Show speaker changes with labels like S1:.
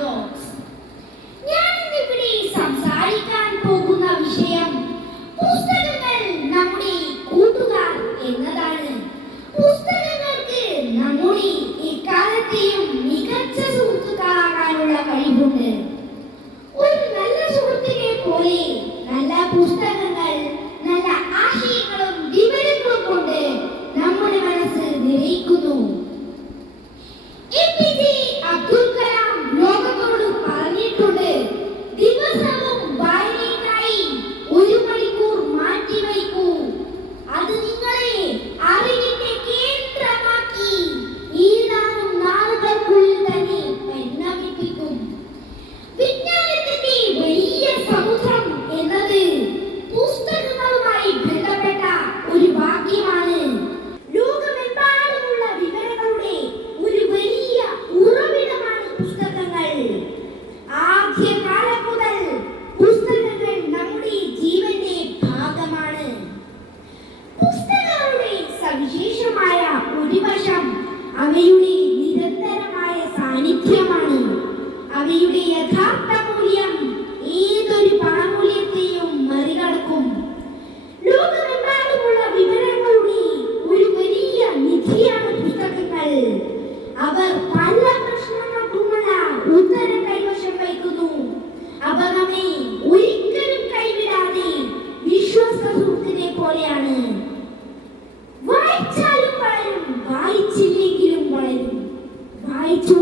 S1: 哦 ആദ്യ കാലം പുസ്തകങ്ങൾ നമ്മുടെ ജീവന്റെ ഭാഗമാണ്. പുസ്തകങ്ങളുടെ സവിശേഷമായ ഒരു വശം അവയുടെ നിരന്തരമായ സാന്നിധ്യമാണ്. അവയുടെ യഥാർത്ഥ I